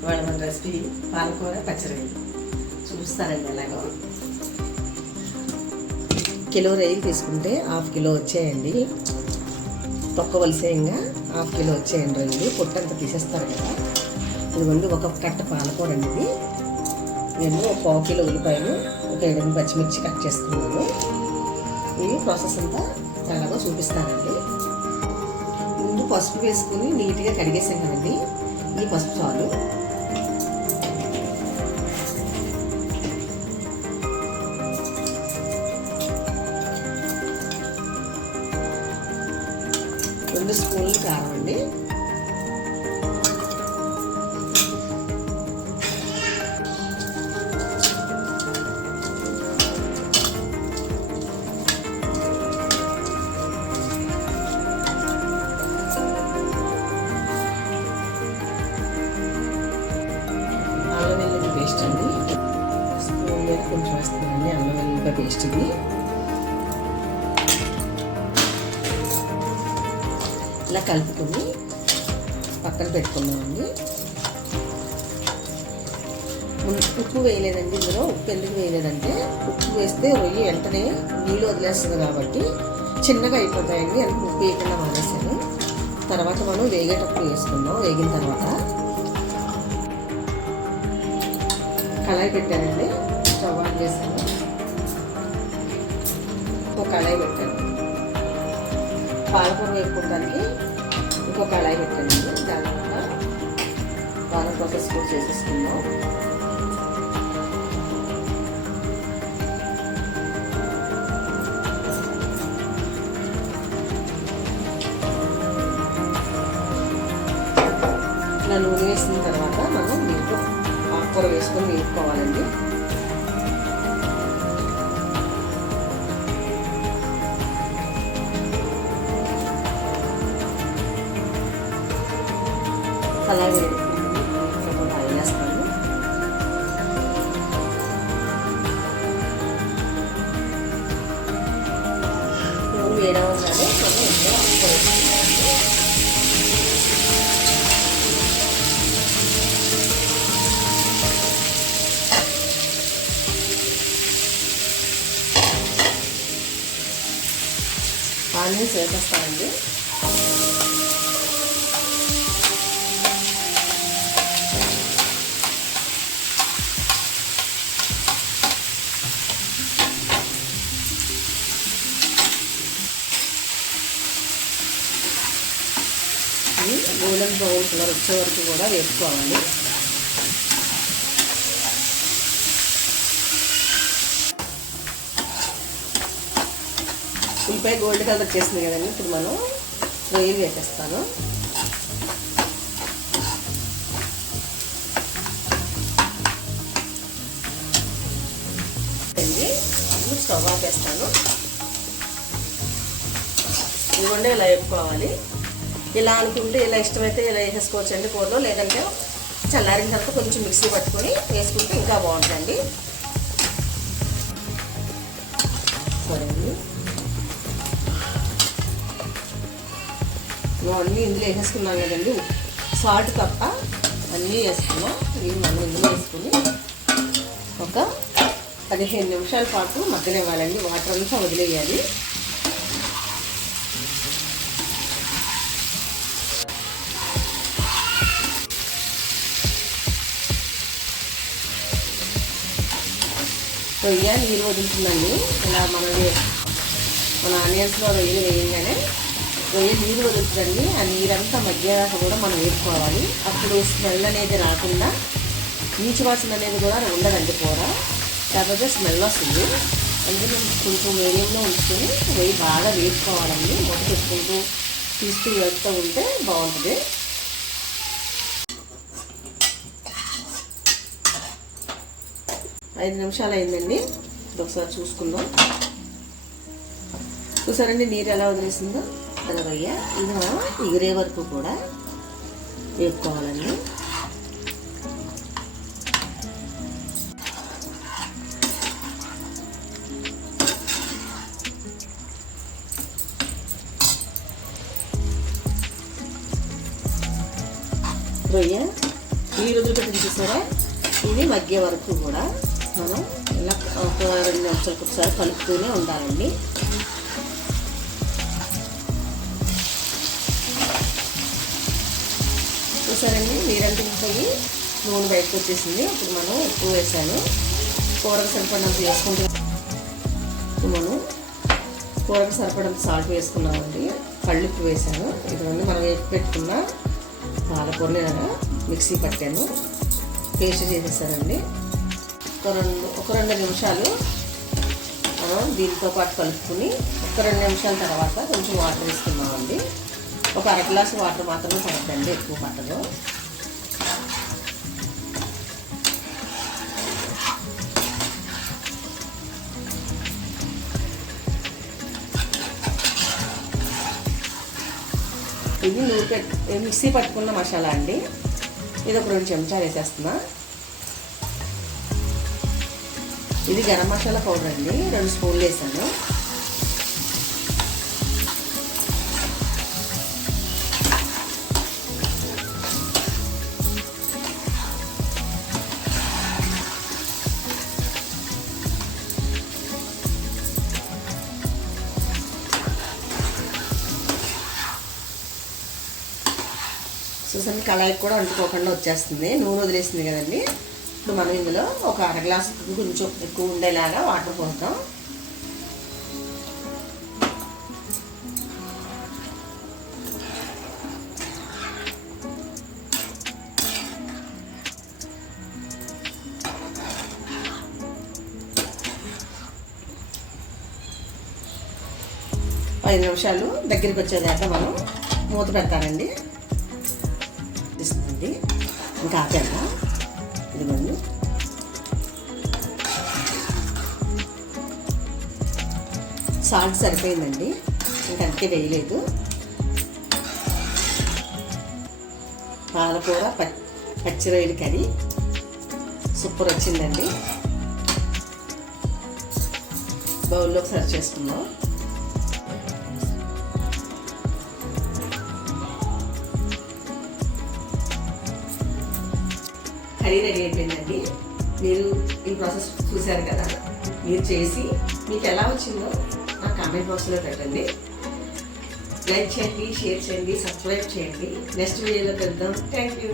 ఇవాళ మన రెసిపీ పాలకూర పచ్చడి చూస్తారండి. ఎలాగో కిలో రొయ్యలు తీసుకుంటే హాఫ్ కిలో వచ్చాయండి. తొక్క వలసేయంగా హాఫ్ కిలో వచ్చాయండి రొయ్యలు. పొట్టంతా తీసేస్తారు కదా. ఇదిగోండి ఒక కట్ట పాలకూర అండి. ఇది నేను ఒక పావు కిలో ఉల్లిపాయలు, ఒక 7 పచ్చిమిర్చి కట్ చేసుకున్నాను. ఇవి ప్రాసెస్ అంతా ఎలాగో చూపిస్తానండి. ముందు పసుపు వేసుకుని నీట్గా కడిగేసాం కదండి. ఈ పసుపు చాలు. రెండు స్పూన్లు కారం అండి. అల్లం వెల్లుల్లి పేస్ట్ అండి. స్పూన్ మీద కొంచెం వేస్తానండి అల్లం వెల్లుల్లి పేస్ట్. ఇది ఇలా కలుపుకొని పక్కన పెట్టుకున్నామండి. ఉప్పు వేయలేదండి ఇందులో. ఉప్పు ఎందుకు వేయలేదంటే ఉప్పు వేస్తే రొయ్యి వెంటనే నీళ్ళు వదిలేస్తుంది కాబట్టి చిన్నగా అయిపోతాయండి. అందుకు ఉప్పు వేయకుండా మానేసాను. తర్వాత మనం వేగేటప్పుడు వేసుకుందాం. వేగిన తర్వాత కళాయి పెట్టానండి. స్టవ్ ఆన్ చేశాను. ఒక కళాయి పెట్టాను. పాలకూర వేపుకోవడానికి ఇంకో కళాయి పెట్టండి. దానివల్ల బాగా ప్రాసెస్ కూడా చేసేసుకుందాం. ఇలా నూనె వేసిన తర్వాత మనం దీంట్లో ఆకుకూర వేసుకొని వేపుకోవాలండి. అలాగే ఆయిల్ వేస్తాను. నూనె వేయడంగానే మనం ఇంట్లో ఆకుకూర వేసుకుంటామండి. ఆనియన్స్ వేసేస్తానండి. గోల్డెన్ బ్రౌన్ కలర్ వచ్చే వరకు కూడా వేసుకోవాలి. ఉల్లిపాయ గోల్డ్ కలర్ వచ్చేసింది కదండి. ఇప్పుడు మనం రొయ్యలు వేసేస్తాను. ఇప్పుడు స్టవ్ ఆఫ్ వేస్తాను. ఇదిగోండి ఇలా వేపుకోవాలి. ఇలా అనుకుంటే ఇలా ఇష్టమైతే ఇలా వేసేసుకోవచ్చు అండి కూరలో. లేదంటే చల్లారిన తర్వాత కొంచెం మిక్సీ పట్టుకొని వేసుకుంటే ఇంకా బాగుంటుందండి. సరే అండి, అన్నీ ఇందులో వేసేసుకున్నాం కదండి. సాల్ట్ తప్ప అన్నీ వేసుకున్నాం. ఇవి మనం ఇందులో వేసుకుని ఒక 15 నిమిషాల పాటు మగ్గనివ్వాలండి. వాటర్ అంతా వదిలేయాలి. రొయ్య నీరు వదులుతుందండి. ఇలా మన ఆనియన్స్లో రొయ్యలు వేయగానే రొయ్య నీరు వదులుతుందండి. ఆ నీరంతా మధ్యదాకా కూడా మనం వేసుకోవాలి. అప్పుడు స్మెల్ అనేది రాకుండా నీచు వాసన అనేది కూడా ఉండదండి కూర. కాకపోతే స్మెల్ వస్తుంది. అందుకే కొంచెం మీడియంలో ఉంచుకొని రొయ్య బాగా వేసుకోవాలండి. మూత పెట్టుకుంటూ తీస్తూ వేస్తూ ఉంటే బాగుంటుంది. ఐదు నిమిషాలు అయిందండి. ఒకసారి చూసుకుందాం. చూసారండి నీరు ఎలా వదిలేసిందో. అలా రొయ్య ఇది మనం ఎగిరే వరకు కూడా వేపుకోవాలండి. రొయ్య ఈ నీరు వదిలిపెట్టింది చూసారా, ఇది మగ్గే వరకు కూడా మనం ఇలా ఒక 2 నిమిషాలకు ఒకసారి కలుపుతూనే ఉండాలండి. చూసారండి, నీరంతా ఇంకొయి నూనె బయటకు వచ్చేసింది. ఇప్పుడు మనం ఉప్పు వేసాను, కూరకు సరిపడినంత వేసుకుంటే మనం కూరకు సరిపడంత సాల్ట్ వేసుకున్నామండి. కళ్ళుప్పు వేసాను. ఇదివన్నీ మనం వేసి పెట్టుకున్న పాలకూరని మిక్సీ పట్టాను, పేస్ట్ చేసేసానండి. ఒక 2 నిమిషాలు మనం దీంతో పాటు కలుపుకుని ఒక 2 నిమిషాల తర్వాత కొంచెం వాటర్ వేసుకున్నామండి. ఒక 1/2 గ్లాసు వాటర్ మాత్రమే పడతండి, ఎక్కువ పట్టదు. ఇది మిక్సీ పట్టుకున్న మసాలా అండి. ఇది ఒక 2 చెంచాలు వేసేస్తున్నా. ఇది గరం మసాలా పౌడర్ అండి, 2 స్పూన్లు వేసాను. చూసండి, కళాయికి కూడా అంటుకోకుండా వచ్చేస్తుంది, నూనె వదిలేసింది కదండి. ఇప్పుడు మనం ఇందులో ఒక 1/2 గ్లాసు కొంచెం ఎక్కువ ఉండేలాగా వాటర్ పోస్తాం. ఐదు నిమిషాలు దగ్గరికి వచ్చేదాకా మనం మూత పెడతానండి. ఇస్తుంది ఇంకా ఆపేద్దాం. ఇదిగోండి, సాల్ట్ సరిపోయిందండి, ఇంకంతే వేయలేదు. పాలకూర పచ్చి రొయ్యల కర్రీ సూపర్ వచ్చిందండి. బౌల్లోకి సర్వ్ చేసుకుందాం. కర్రీ రెడీ అయిపోయిందండి. మీరు ఈ ప్రాసెస్ చూశారు కదా, మీరు చేసి మీకు ఎలా వచ్చిందో నా కామెంట్ బాక్స్లో పెట్టండి. లైక్ చేయండి, షేర్ చేయండి, సబ్స్క్రైబ్ చేయండి. నెక్స్ట్ వీడియోలో కలుద్దాం. Thank you.